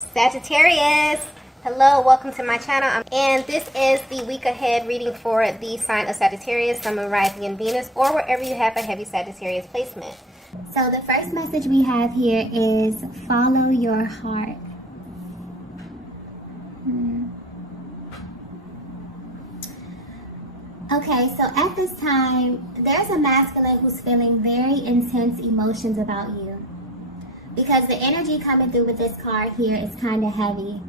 Sagittarius, hello, welcome to my channel, and this is the week ahead reading for the sign of Sagittarius, Sun, Moon, Rising, and Venus, or wherever you have a heavy Sagittarius placement. So the first message we have here is follow your heart. Okay, so at this time, there's a masculine who's feeling very intense emotions about you. Because the energy coming through with this card here is kind of heavy.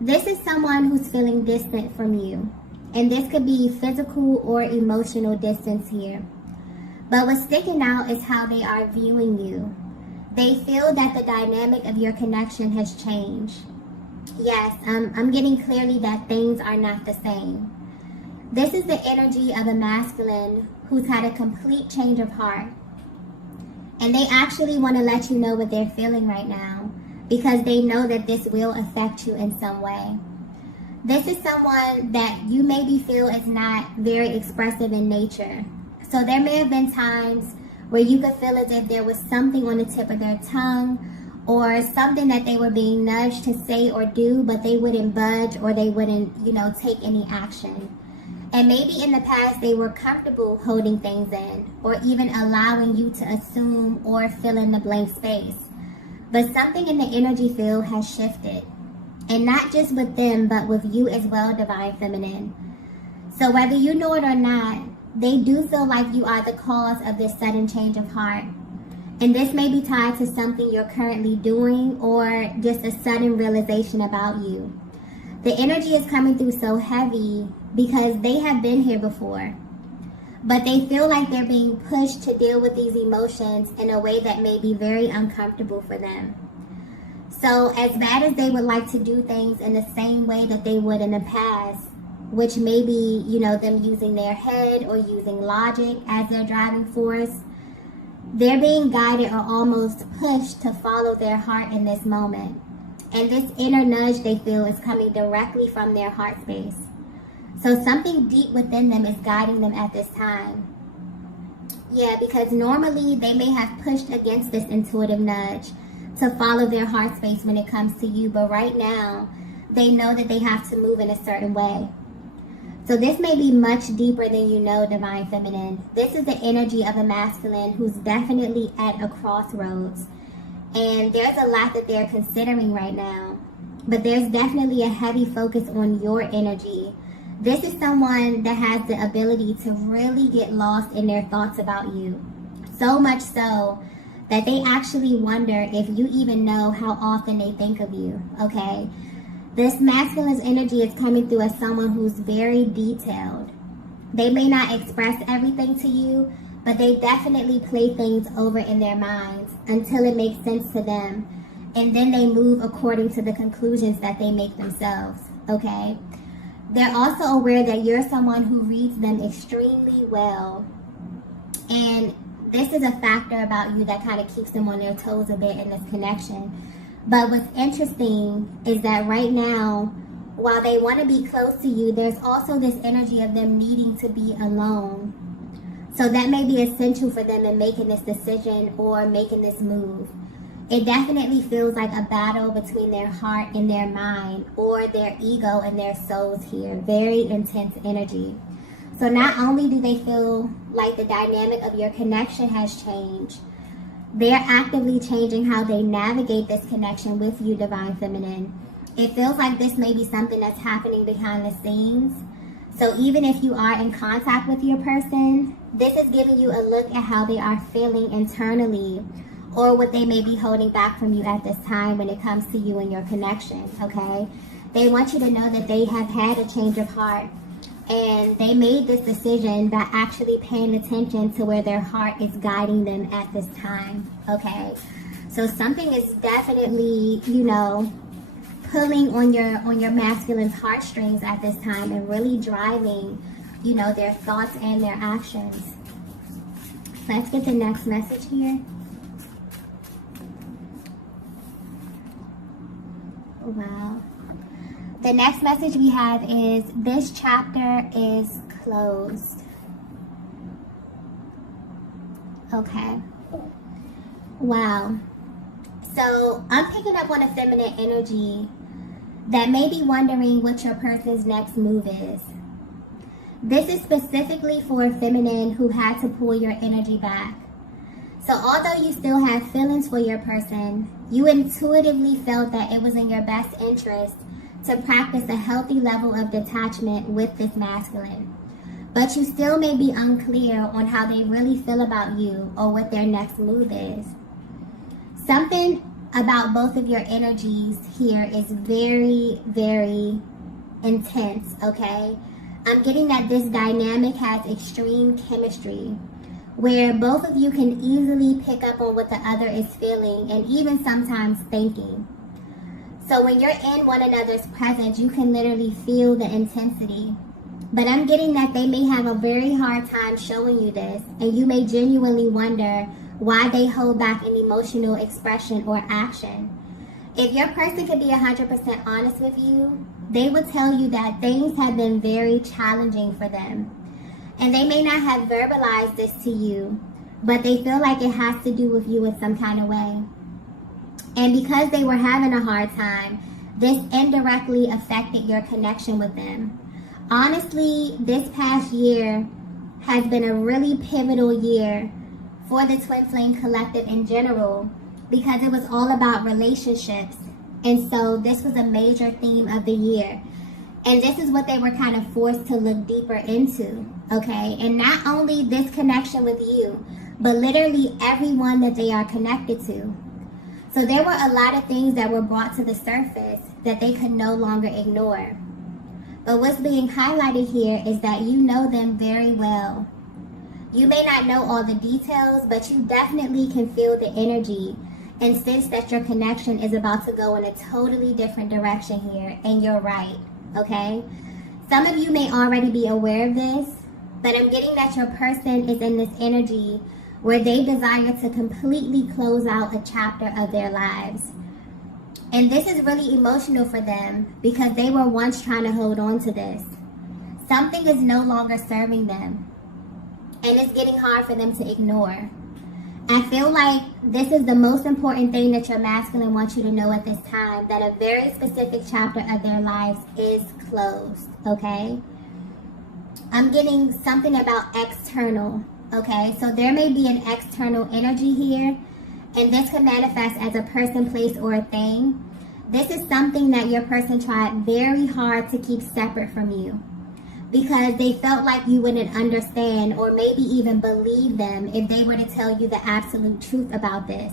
This is someone who's feeling distant from you. And this could be physical or emotional distance here. But what's sticking out is how they are viewing you. They feel that the dynamic of your connection has changed. Yes, I'm getting clearly that things are not the same. This is the energy of a masculine who's had a complete change of heart. And they actually want to let you know what they're feeling right now because they know that this will affect you in some way. This is someone that you maybe feel is not very expressive in nature. So there may have been times where you could feel as if there was something on the tip of their tongue or something that they were being nudged to say or do, but they wouldn't budge or they wouldn't, take any action. And maybe in the past they were comfortable holding things in or even allowing you to assume or fill in the blank space. But something in the energy field has shifted. And not just with them, but with you as well, Divine Feminine. So whether you know it or not, they do feel like you are the cause of this sudden change of heart. And this may be tied to something you're currently doing or just a sudden realization about you. The energy is coming through so heavy because they have been here before. But they feel like they're being pushed to deal with these emotions in a way that may be very uncomfortable for them. So as bad as they would like to do things in the same way that they would in the past, which may be, them using their head or using logic as their driving force, they're being guided or almost pushed to follow their heart in this moment. And this inner nudge they feel is coming directly from their heart space. So something deep within them is guiding them at this time. Yeah, because normally they may have pushed against this intuitive nudge to follow their heart space when it comes to you. But right now, they know that they have to move in a certain way. So this may be much deeper than you know, Divine Feminine. This is the energy of a masculine who's definitely at a crossroads. And there's a lot that they're considering right now. But there's definitely a heavy focus on your energy. This is someone that has the ability to really get lost in their thoughts about you. So much so that they actually wonder if you even know how often they think of you, okay? This masculine's energy is coming through as someone who's very detailed. They may not express everything to you, but they definitely play things over in their minds until it makes sense to them. And then they move according to the conclusions that they make themselves, okay? They're also aware that you're someone who reads them extremely well. And this is a factor about you that kind of keeps them on their toes a bit in this connection. But what's interesting is that right now, while they want to be close to you, there's also this energy of them needing to be alone. So that may be essential for them in making this decision or making this move. It definitely feels like a battle between their heart and their mind, or their ego and their souls here. Very intense energy. So not only do they feel like the dynamic of your connection has changed, they're actively changing how they navigate this connection with you, Divine Feminine. It feels like this may be something that's happening behind the scenes. So even if you are in contact with your person, this is giving you a look at how they are feeling internally or what they may be holding back from you at this time when it comes to you and your connection, okay? They want you to know that they have had a change of heart and they made this decision by actually paying attention to where their heart is guiding them at this time, okay? So something is definitely, pulling on your masculine's heartstrings at this time and really driving, their thoughts and their actions. Let's get the next message here. Wow. The next message we have is, this chapter is closed. Okay. Wow. So I'm picking up on a feminine energy that may be wondering what your person's next move is. This is specifically for a feminine who had to pull your energy back. So although you still have feelings for your person, you intuitively felt that it was in your best interest to practice a healthy level of detachment with this masculine. But you still may be unclear on how they really feel about you or what their next move is. Something about both of your energies here is very, very intense, okay? I'm getting that this dynamic has extreme chemistry, where both of you can easily pick up on what the other is feeling and even sometimes thinking. So when you're in one another's presence, you can literally feel the intensity. But I'm getting that they may have a very hard time showing you this, and you may genuinely wonder why they hold back an emotional expression or action. If your person could be 100% honest with you, they would tell you that things have been very challenging for them. And they may not have verbalized this to you, but they feel like it has to do with you in some kind of way. And because they were having a hard time, this indirectly affected your connection with them. Honestly, this past year has been a really pivotal year for the Twin Flame Collective in general, because it was all about relationships. And so this was a major theme of the year. And this is what they were kind of forced to look deeper into, okay? And not only this connection with you, but literally everyone that they are connected to. So there were a lot of things that were brought to the surface that they could no longer ignore. But what's being highlighted here is that you know them very well. You may not know all the details, but you definitely can feel the energy and sense that your connection is about to go in a totally different direction here, and you're right, okay? Some of you may already be aware of this, but I'm getting that your person is in this energy where they desire to completely close out a chapter of their lives. And this is really emotional for them because they were once trying to hold on to this. Something is no longer serving them, and it's getting hard for them to ignore. I feel like this is the most important thing that your masculine wants you to know at this time, that a very specific chapter of their lives is closed, okay? I'm getting something about external, okay? So there may be an external energy here, and this could manifest as a person, place, or a thing. This is something that your person tried very hard to keep separate from you, because they felt like you wouldn't understand or maybe even believe them if they were to tell you the absolute truth about this.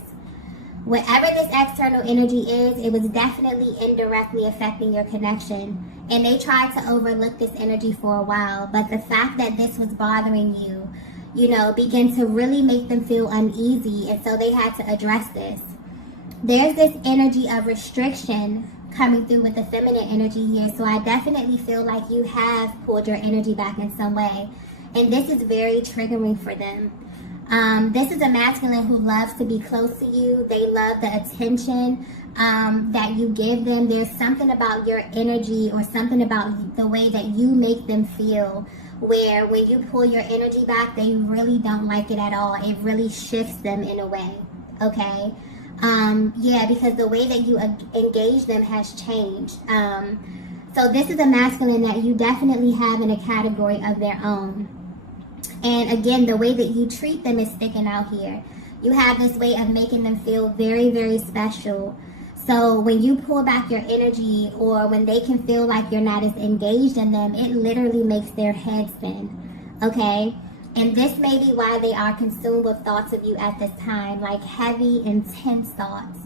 Whatever this external energy is, it was definitely indirectly affecting your connection. And they tried to overlook this energy for a while, but the fact that this was bothering you, began to really make them feel uneasy, and so they had to address this. There's this energy of restriction coming through with the feminine energy here, so I definitely feel like you have pulled your energy back in some way, and this is very triggering for them. This is a masculine who loves to be close to you. They love the attention that you give them. There's something about your energy or something about the way that you make them feel, where when you pull your energy back, they really don't like it at all. It really shifts them in a way, okay? Because the way that you engage them has changed. So this is a masculine that you definitely have in a category of their own. And again, the way that you treat them is sticking out here. You have this way of making them feel very, very special. So when you pull back your energy, or when they can feel like you're not as engaged in them, it literally makes their head spin, okay? And this may be why they are consumed with thoughts of you at this time, like heavy, intense thoughts.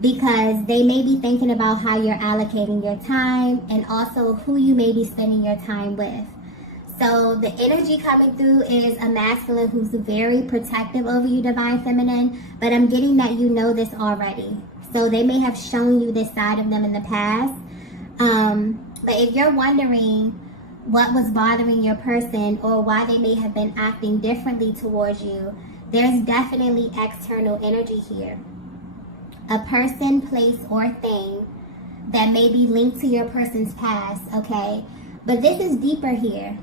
Because they may be thinking about how you're allocating your time and also who you may be spending your time with. So the energy coming through is a masculine who's very protective over you, Divine Feminine, but I'm getting that you know this already. So they may have shown you this side of them in the past. But if you're wondering what was bothering your person or why they may have been acting differently towards you, there's definitely external energy here. A person, place, or thing that may be linked to your person's past, okay? But this is deeper here.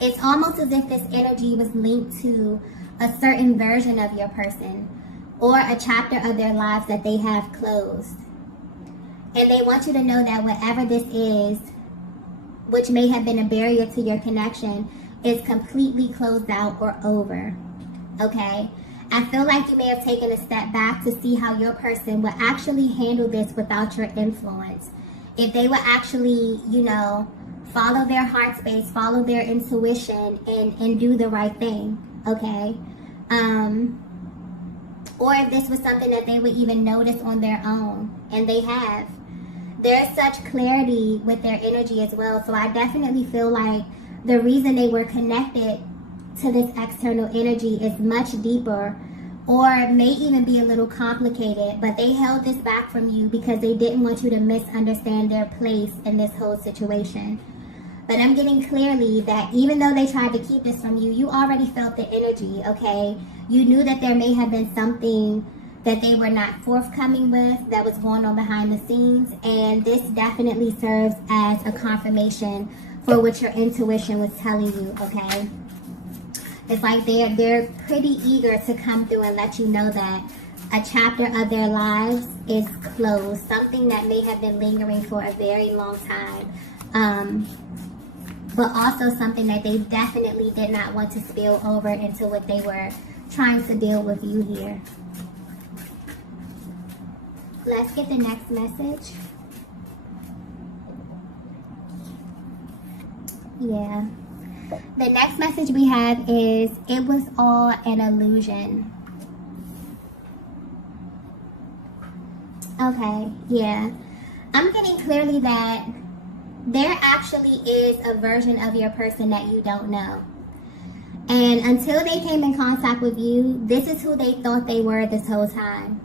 It's almost as if this energy was linked to a certain version of your person, or a chapter of their lives that they have closed. And they want you to know that whatever this is, which may have been a barrier to your connection, is completely closed out or over. Okay? I feel like you may have taken a step back to see how your person would actually handle this without your influence. If they would actually, follow their heart space, follow their intuition, and do the right thing. Okay? Or if this was something that they would even notice on their own, and they have. There's such clarity with their energy as well. So I definitely feel like the reason they were connected to this external energy is much deeper, or may even be a little complicated, but they held this back from you because they didn't want you to misunderstand their place in this whole situation. But I'm getting clearly that even though they tried to keep this from you, you already felt the energy, okay? You knew that there may have been something that they were not forthcoming with that was going on behind the scenes, and this definitely serves as a confirmation for what your intuition was telling you, okay? It's like they're pretty eager to come through and let you know that a chapter of their lives is closed, something that may have been lingering for a very long time, but also something that they definitely did not want to spill over into what they were trying to deal with you here. Let's get the next message. Yeah. The next message we have is, it was all an illusion. Okay, yeah. I'm getting clearly that there actually is a version of your person that you don't know. And until they came in contact with you, this is who they thought they were this whole time.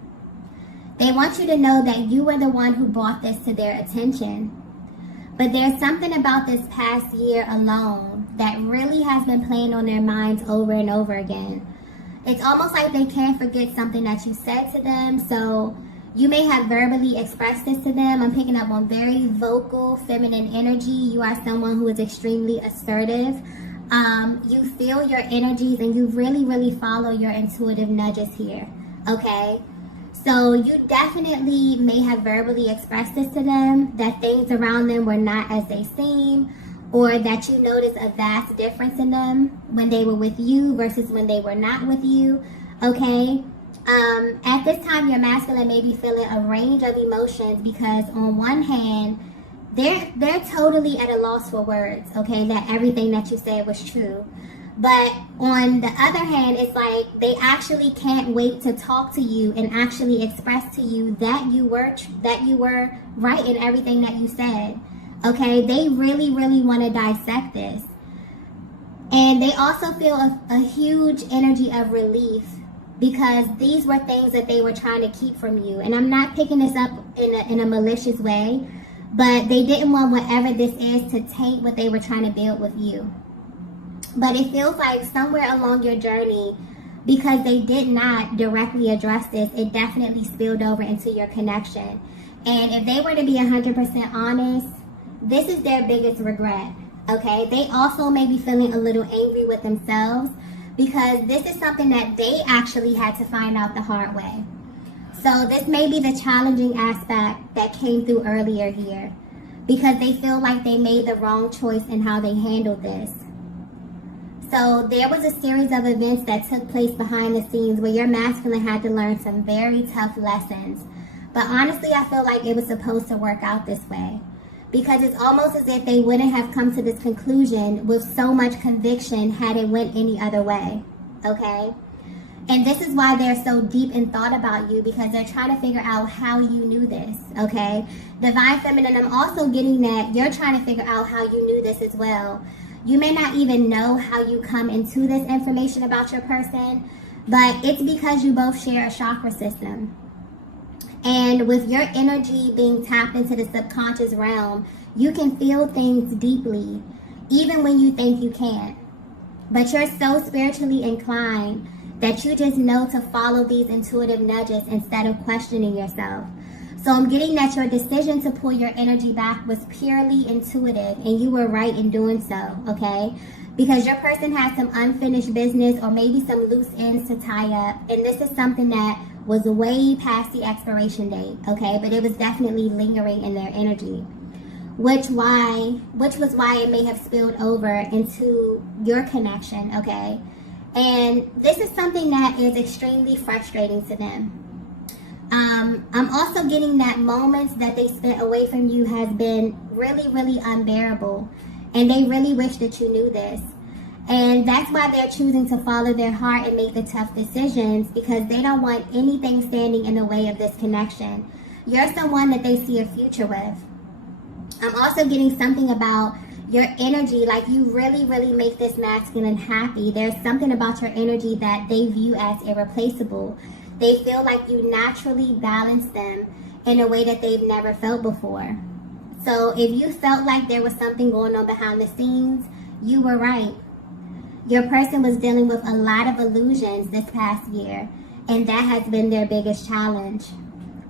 They want you to know that you were the one who brought this to their attention. But there's something about this past year alone that really has been playing on their minds over and over again. It's almost like they can't forget something that you said to them. So you may have verbally expressed this to them. I'm picking up on very vocal, feminine energy. You are someone who is extremely assertive. You feel your energies and you really, really follow your intuitive nudges here. Okay? So you definitely may have verbally expressed this to them, that things around them were not as they seem, or that you noticed a vast difference in them when they were with you versus when they were not with you, okay? At this time, your masculine may be feeling a range of emotions because on one hand, they're totally at a loss for words, okay, that everything that you said was true. But on the other hand, it's like they actually can't wait to talk to you and actually express to you that you were right in everything that you said. Okay, they really, really want to dissect this. And they also feel a huge energy of relief because these were things that they were trying to keep from you. And I'm not picking this up in a malicious way, but they didn't want whatever this is to taint what they were trying to build with you. But it feels like somewhere along your journey, because they did not directly address this, it definitely spilled over into your connection. And if they were to be 100% honest, this is their biggest regret, okay? They also may be feeling a little angry with themselves because this is something that they actually had to find out the hard way. So this may be the challenging aspect that came through earlier here because they feel like they made the wrong choice in how they handled this. So there was a series of events that took place behind the scenes where your masculine had to learn some very tough lessons. But honestly, I feel like it was supposed to work out this way. Because it's almost as if they wouldn't have come to this conclusion with so much conviction had it went any other way. Okay? And this is why they're so deep in thought about you, because they're trying to figure out how you knew this. Okay? Divine Feminine, I'm also getting that you're trying to figure out how you knew this as well. You may not even know how you come into this information about your person, but it's because you both share a chakra system. And with your energy being tapped into the subconscious realm, you can feel things deeply, even when you think you can't. But you're so spiritually inclined that you just know to follow these intuitive nudges instead of questioning yourself. So I'm getting that your decision to pull your energy back was purely intuitive, and you were right in doing so, okay? Because your person has some unfinished business or maybe some loose ends to tie up, and this is something that was way past the expiration date, okay? But it was definitely lingering in their energy, which was why it may have spilled over into your connection, okay? And this is something that is extremely frustrating to them. I'm also getting that moments that they spent away from you has been really, really unbearable. And they really wish that you knew this. And that's why they're choosing to follow their heart and make the tough decisions, because they don't want anything standing in the way of this connection. You're someone that they see a future with. I'm also getting something about your energy, like you really, really make this masculine happy. There's something about your energy that they view as irreplaceable. They feel like you naturally balance them in a way that they've never felt before. So if you felt like there was something going on behind the scenes, you were right. Your person was dealing with a lot of illusions this past year, and that has been their biggest challenge.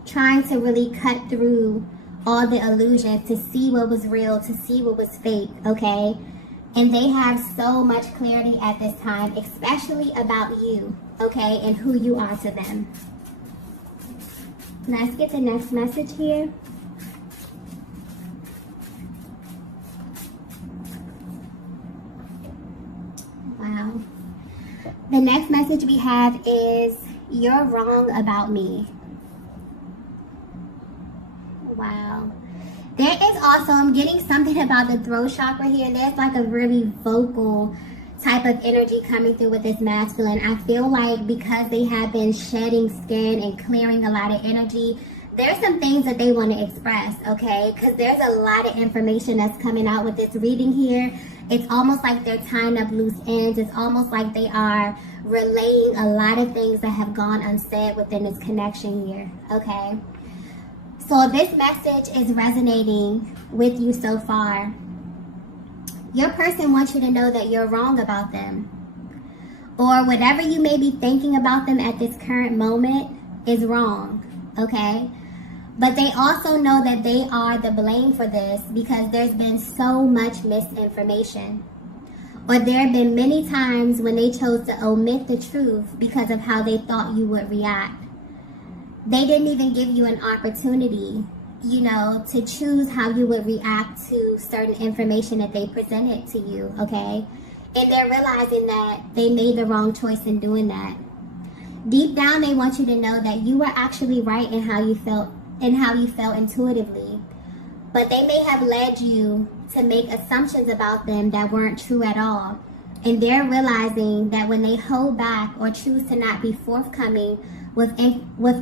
Trying to really cut through all the illusions to see what was real, to see what was fake, okay? And they have so much clarity at this time, especially about you, okay, and who you are to them. Let's get the next message here. Wow. The next message we have is, you're wrong about me. Wow. There is also, I'm getting something about the throat chakra here. There's like a really vocal type of energy coming through with this masculine. I feel like because they have been shedding skin and clearing a lot of energy, there's some things that they want to express, okay? Because there's a lot of information that's coming out with this reading here. It's almost like they're tying up loose ends. It's almost like they are relaying a lot of things that have gone unsaid within this connection here, okay? So this message is resonating with you so far. Your person wants you to know that you're wrong about them. Or whatever you may be thinking about them at this current moment is wrong, okay? But they also know that they are the blame for this because there's been so much misinformation. Or there have been many times when they chose to omit the truth because of how they thought you would react. They didn't even give you an opportunity, you know, to choose how you would react to certain information that they presented to you, okay? And they're realizing that they made the wrong choice in doing that. Deep down, they want you to know that you were actually right in how you felt intuitively. But they may have led you to make assumptions about them that weren't true at all. And they're realizing that when they hold back or choose to not be forthcoming with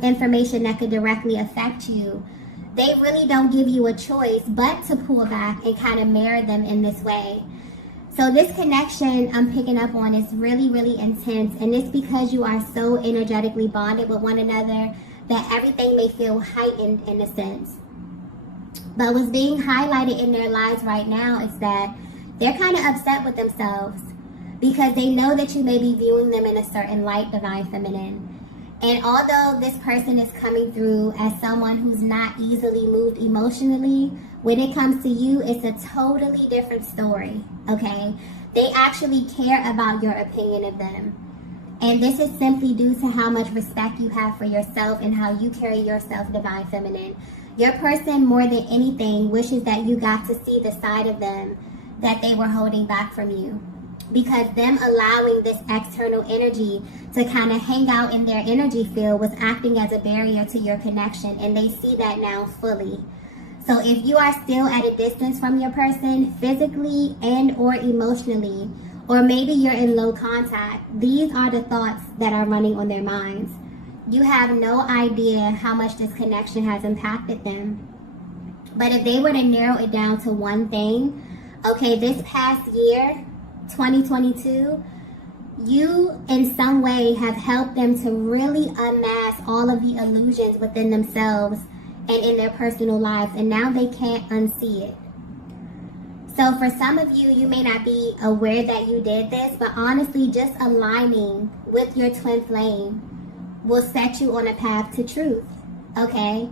information that could directly affect you, they really don't give you a choice but to pull back and kind of mirror them in this way. So this connection I'm picking up on is really, really intense. And it's because you are so energetically bonded with one another that everything may feel heightened in a sense. But what's being highlighted in their lives right now is that they're kind of upset with themselves because they know that you may be viewing them in a certain light, Divine Feminine. And although this person is coming through as someone who's not easily moved emotionally, when it comes to you, it's a totally different story, okay? They actually care about your opinion of them. And this is simply due to how much respect you have for yourself and how you carry yourself, Divine Feminine. Your person, more than anything, wishes that you got to see the side of them that they were holding back from you. Because them allowing this external energy to kind of hang out in their energy field was acting as a barrier to your connection, and they see that now fully. So if you are still at a distance from your person, physically and or emotionally, or maybe you're in low contact, these are the thoughts that are running on their minds. You have no idea how much this connection has impacted them. But if they were to narrow it down to one thing, okay, this past year, 2022, you in some way have helped them to really unmask all of the illusions within themselves and in their personal lives, and now they can't unsee it. So for some of you, you may not be aware that you did this, but honestly, just aligning with your twin flame will set you on a path to truth, okay?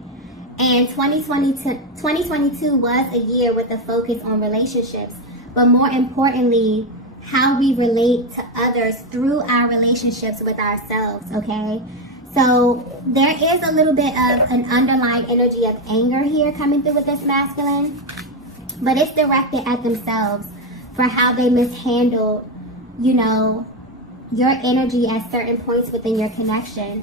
And 2022 was a year with a focus on relationships, but more importantly, how we relate to others through our relationships with ourselves, okay? So there is a little bit of an underlying energy of anger here coming through with this masculine, but it's directed at themselves for how they mishandled, you know, your energy at certain points within your connection.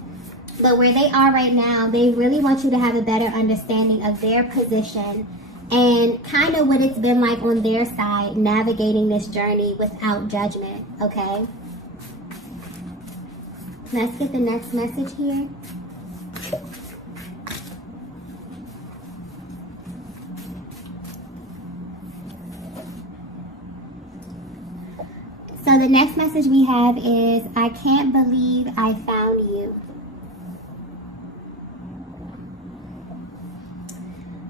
But where they are right now, they really want you to have a better understanding of their position and kind of what it's been like on their side navigating this journey without judgment, okay? Let's get the next message here. So the next message we have is, I can't believe I found you.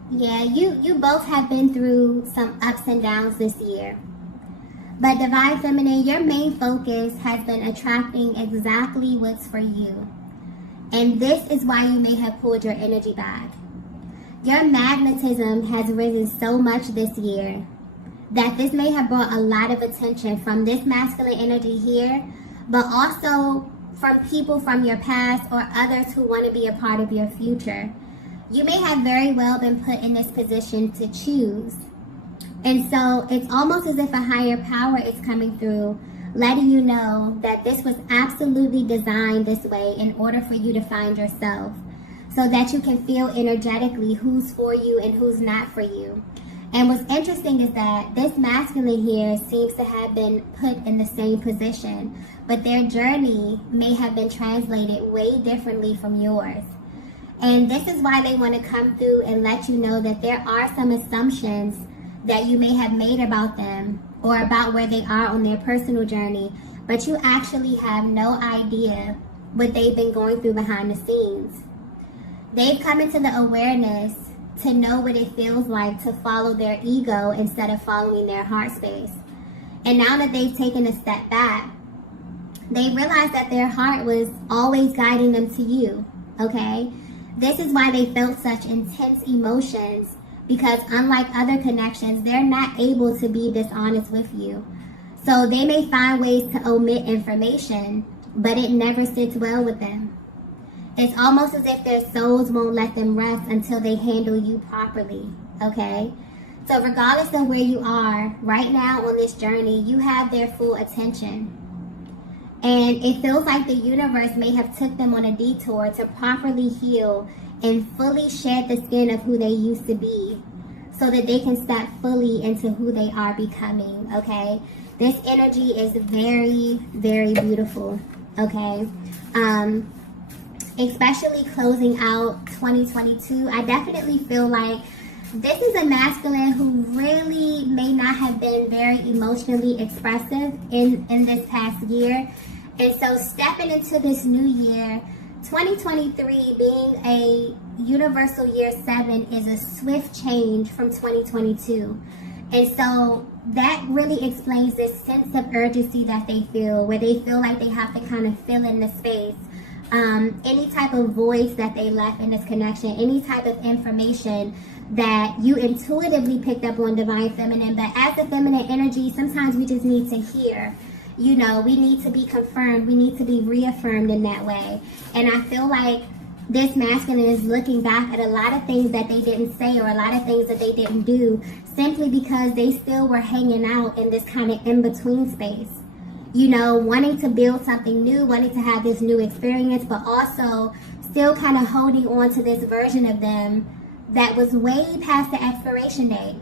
Yeah, you both have been through some ups and downs this year. But Divine Feminine, your main focus has been attracting exactly what's for you. And this is why you may have pulled your energy back. Your magnetism has risen so much this year that this may have brought a lot of attention from this masculine energy here, but also from people from your past or others who want to be a part of your future. You may have very well been put in this position to choose. And so it's almost as if a higher power is coming through, letting you know that this was absolutely designed this way in order for you to find yourself, so that you can feel energetically who's for you and who's not for you. And what's interesting is that this masculine here seems to have been put in the same position, but their journey may have been translated way differently from yours. And this is why they want to come through and let you know that there are some assumptions that you may have made about them or about where they are on their personal journey, but you actually have no idea what they've been going through behind the scenes. They've come into the awareness to know what it feels like to follow their ego instead of following their heart space. And now that they've taken a step back, they realize that their heart was always guiding them to you, okay? This is why they felt such intense emotions, because unlike other connections, they're not able to be dishonest with you. So they may find ways to omit information, but it never sits well with them. It's almost as if their souls won't let them rest until they handle you properly, okay? So regardless of where you are right now on this journey, you have their full attention. And it feels like the universe may have took them on a detour to properly heal and fully shed the skin of who they used to be, so that they can step fully into who they are becoming, okay? This energy is very, very beautiful, okay? Especially closing out 2022, I definitely feel like this is a masculine who really may not have been very emotionally expressive in this past year. And so stepping into this new year, 2023 being a universal year 7 is a swift change from 2022. And so that really explains this sense of urgency that they feel, where they feel like they have to kind of fill in the space. Any type of voice that they left in this connection, any type of information that you intuitively picked up on Divine Feminine, but as a feminine energy, sometimes we just need to hear. You know, we need to be confirmed. We need to be reaffirmed in that way. And I feel like this masculine is looking back at a lot of things that they didn't say or a lot of things that they didn't do simply because they still were hanging out in this kind of in-between space. You know, wanting to build something new, wanting to have this new experience, but also still kind of holding on to this version of them that was way past the expiration date.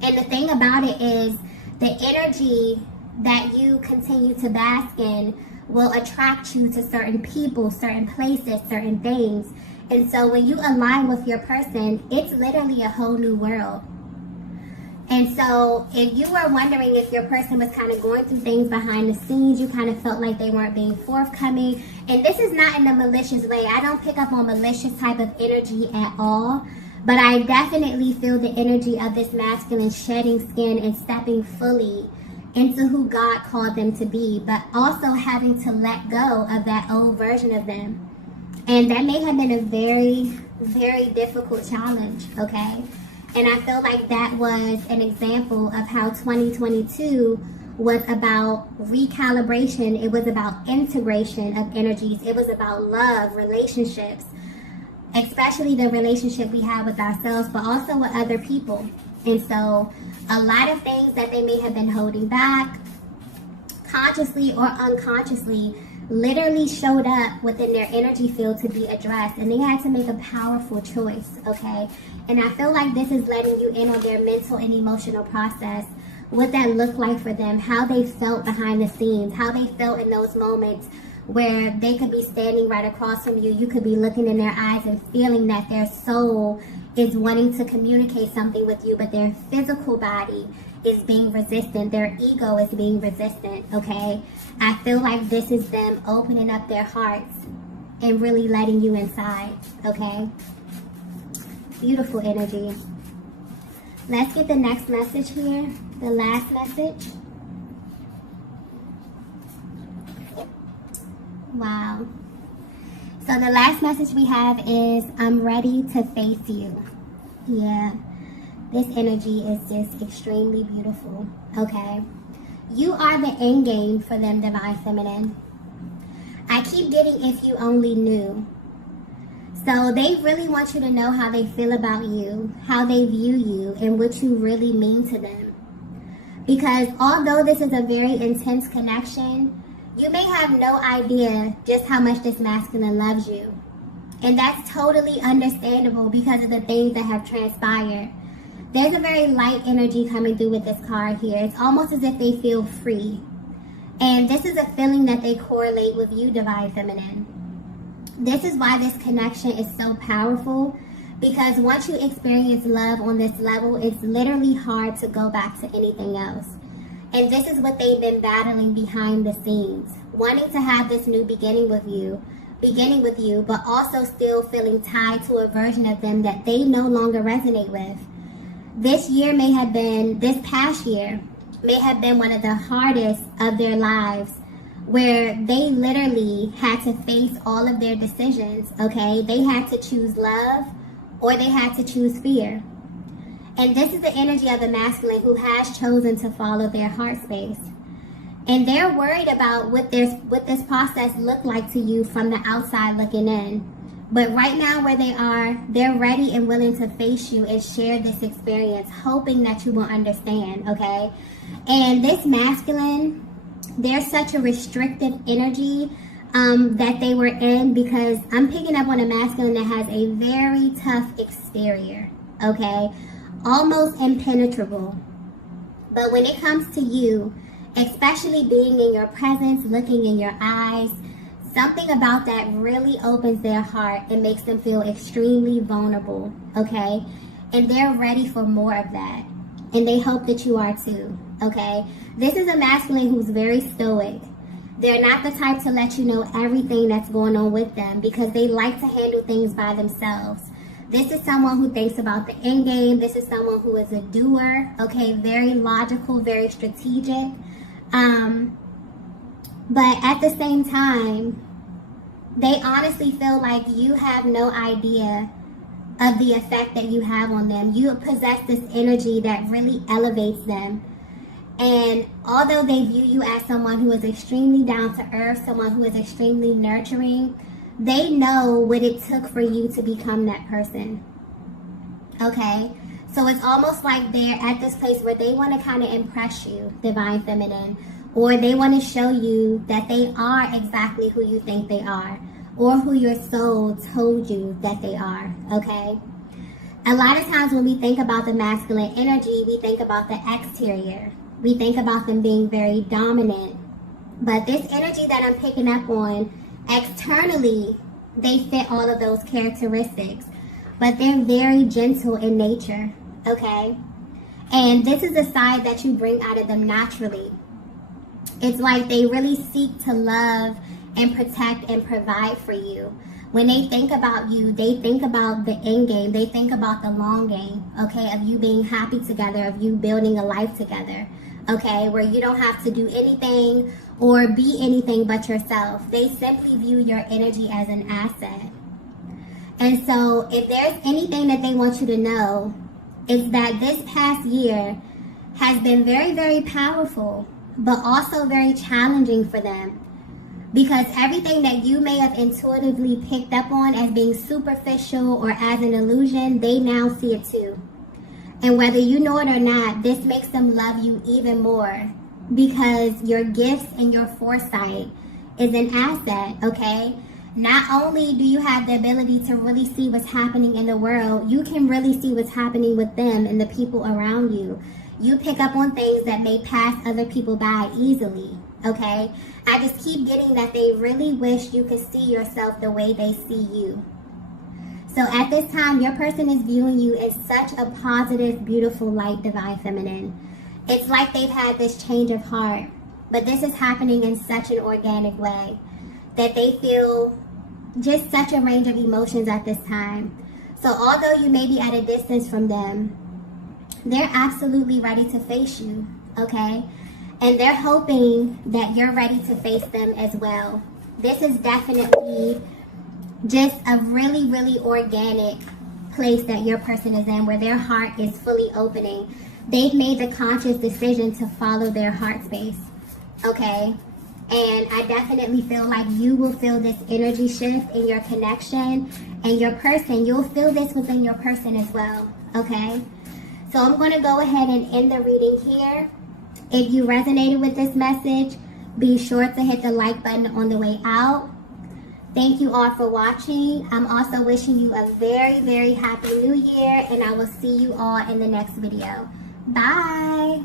And the thing about it is the energy that you continue to bask in will attract you to certain people, certain places, certain things. And so when you align with your person, it's literally a whole new world. And so if you were wondering if your person was kind of going through things behind the scenes, you kind of felt like they weren't being forthcoming. And this is not in a malicious way. I don't pick up on malicious type of energy at all. But I definitely feel the energy of this masculine shedding skin and stepping fully into who God called them to be, but also having to let go of that old version of them. And that may have been a very, very difficult challenge, okay? And I feel like that was an example of how 2022 was about recalibration. It was about integration of energies. It was about love, relationships, especially the relationship we have with ourselves, but also with other people. And so a lot of things that they may have been holding back, consciously or unconsciously, literally showed up within their energy field to be addressed, and they had to make a powerful choice, okay? And I feel like this is letting you in on their mental and emotional process, what that looked like for them, how they felt behind the scenes, how they felt in those moments where they could be standing right across from you. You could be looking in their eyes and feeling that their soul is wanting to communicate something with you, but their physical body is being resistant. Their ego is being resistant, okay? I feel like this is them opening up their hearts and really letting you inside, okay? Beautiful energy. Let's get the next message here, the last message. Wow. So the last message we have is, I'm ready to face you. Yeah. This energy is just extremely beautiful, okay? You are the end game for them, Divine Feminine. I keep getting if you only knew. So they really want you to know how they feel about you, how they view you, and what you really mean to them. Because although this is a very intense connection, you may have no idea just how much this masculine loves you. And that's totally understandable because of the things that have transpired. There's a very light energy coming through with this card here. It's almost as if they feel free. And this is a feeling that they correlate with you, Divine Feminine. This is why this connection is so powerful, because once you experience love on this level, it's literally hard to go back to anything else. And this is what they've been battling behind the scenes, wanting to have this new beginning with you, but also still feeling tied to a version of them that they no longer resonate with. This past year may have been one of the hardest of their lives, where they literally had to face all of their decisions, okay? They had to choose love or they had to choose fear. And this is the energy of the masculine who has chosen to follow their heart space. And they're worried about what this process looked like to you from the outside looking in. But right now where they are, they're ready and willing to face you and share this experience, hoping that you will understand, okay? And this masculine, they're such a restrictive energy that they were in, because I'm picking up on a masculine that has a very tough exterior, okay? Almost impenetrable. But when it comes to you, especially being in your presence, looking in your eyes, something about that really opens their heart and makes them feel extremely vulnerable, okay? And they're ready for more of that. And they hope that you are too, okay? This is a masculine who's very stoic. They're not the type to let you know everything that's going on with them, because they like to handle things by themselves. This is someone who thinks about the end game. This is someone who is a doer, okay? Very logical, very strategic. But at the same time, they honestly feel like you have no idea of the effect that you have on them. You possess this energy that really elevates them. And although they view you as someone who is extremely down to earth, someone who is extremely nurturing, they know what it took for you to become that person. Okay? So it's almost like they're at this place where they want to kind of impress you, Divine Feminine, or they want to show you that they are exactly who you think they are, or who your soul told you that they are, okay? A lot of times when we think about the masculine energy, we think about the exterior. We think about them being very dominant. But this energy that I'm picking up on, externally, they fit all of those characteristics. But they're very gentle in nature, okay? And this is the side that you bring out of them naturally. It's like they really seek to love and protect and provide for you. When they think about you, they think about the end game. They think about the long game, okay, of you being happy together, of you building a life together, okay, where you don't have to do anything or be anything but yourself. They simply view your energy as an asset. And so if there's anything that they want you to know, it's that this past year has been very, very powerful, but also very challenging for them. Because everything that you may have intuitively picked up on as being superficial or as an illusion, they now see it too. And whether you know it or not, this makes them love you even more, because your gifts and your foresight is an asset, okay? Not only do you have the ability to really see what's happening in the world, you can really see what's happening with them and the people around you. You pick up on things that may pass other people by easily, okay? I just keep getting that they really wish you could see yourself the way they see you. So at this time, your person is viewing you as such a positive, beautiful light, divine feminine. It's like they've had this change of heart, but this is happening in such an organic way that they feel just such a range of emotions at this time. So although you may be at a distance from them, they're absolutely ready to face you, okay? And they're hoping that you're ready to face them as well. This is definitely just a really, really organic place that your person is in, where their heart is fully opening. They've made the conscious decision to follow their heart space, okay? And I definitely feel like you will feel this energy shift in your connection, and your person, you'll feel this within your person as well, okay? So I'm going to go ahead and end the reading here. If you resonated with this message, be sure to hit the like button on the way out. Thank you all for watching. I'm also wishing you a very, very happy new year, and I will see you all in the next video. Bye.